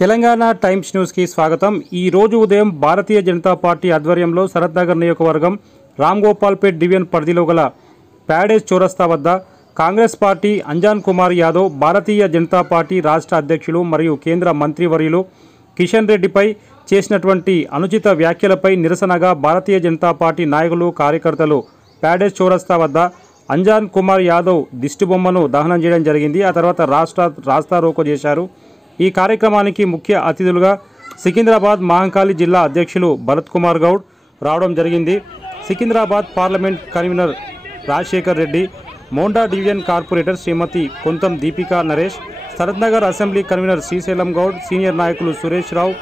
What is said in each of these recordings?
Telangana times న్యూస్కి స్వాగతం. ఈ రోజు ఉదయం భారతీయ జనతా పార్టీ ఆధ్వర్యంలో శరత్నగర్ నియోజకవర్గం రామ్గోపాల్పేట్ డివిజన్ పరిధిలో గల ప్యాడేజ్ చౌరస్తా వద్ద కాంగ్రెస్ పార్టీ అంజన్ కుమార్ యాదవ్, భారతీయ జనతా పార్టీ రాష్ట్ర అధ్యక్షులు మరియు కేంద్ర మంత్రివర్యులు కిషన్ రెడ్డిపై చేసినటువంటి అనుచిత వ్యాఖ్యలపై నిరసనగా భారతీయ జనతా పార్టీ నాయకులు, కార్యకర్తలు ప్యాడేజ్ చౌరస్తా వద్ద అంజన్ కుమార్ యాదవ్ దిష్టిబొమ్మను దహనం చేయడం జరిగింది. ఆ తర్వాత రాస్తా రోకో చేశారు. ఈ కార్యక్రమానికి ముఖ్య అతిథులుగా సికింద్రాబాద్ మహంకాళి జిల్లా అధ్యక్షులు భరత్ కుమార్ గౌడ్ రావడం జరిగింది. Secunderabad parliament convener Rajasekhar Reddy, Monda division corporator Srimati Kontham Deepika Naresh, Sharatnagar assembly convener Srisailam Goud, senior నాయకులు సురేష్ రావు,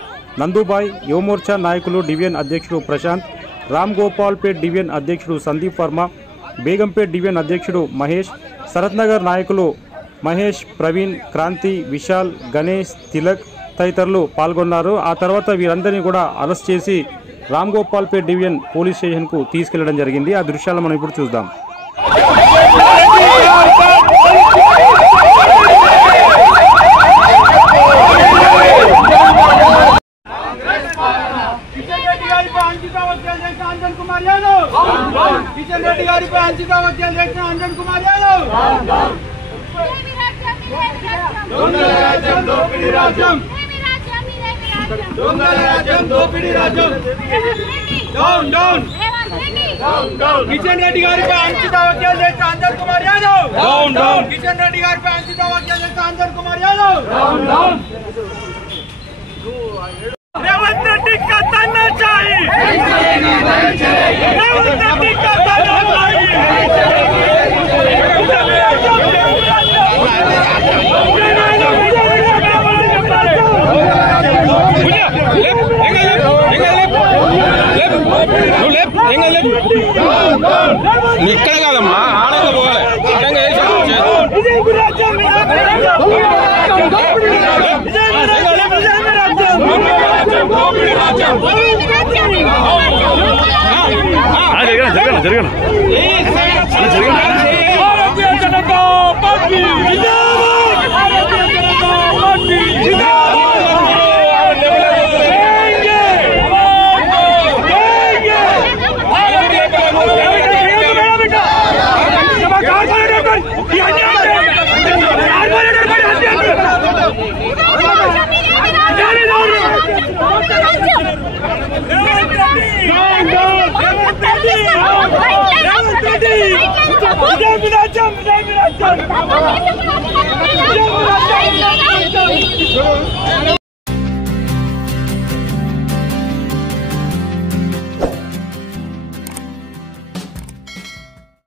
నందుబాయ్, యువమోర్చా నాయకులు డివిజన్ అధ్యక్షుడు ప్రశాంత్, రామ్ గోపాల్పేట్ డివిజన్ అధ్యక్షుడు సందీప్ వర్మ, బేగంపేట్ డివిజన్ అధ్యక్షుడు మహేష్, శరత్నగర్ నాయకులు మహేష్, ప్రవీణ్, క్రాంతి, విశాల్, గణేష్, తిలక్ తదితరులు పాల్గొన్నారు. ఆ తర్వాత వీరందరినీ కూడా అరెస్ట్ చేసి రామ్ గోపాల్పేట్ డివిజన్ పోలీస్ స్టేషన్కు తీసుకెళ్లడం జరిగింది. ఆ దృశ్యాలను మనం ఇప్పుడు చూద్దాం. अंजन कुमार यादव किशन रेड्डी गारी पे अंकिता वकील देखना अंजन कुमार यादव दొంగల రాజ్యం దోపిడీ రాజ్యం దొంగల రాజ్యం దోపిడీ రాజ్యం డౌన్ డౌన్ కిషన్ రెడ్డి గారి पे अंकिता वकील देखना अंजन कुमार यादव डाउन डाउन किशन रेड्डी गारी पे अंकिता वकील देखना अंजन कुमार यादव डाउन डाउन रेवंत रेड्डी का तानाशाही रेवंत रेड्डी का तानाशाही ఇక్కడ కాదమ్మా ఆనంద పోవాలి జరగను जय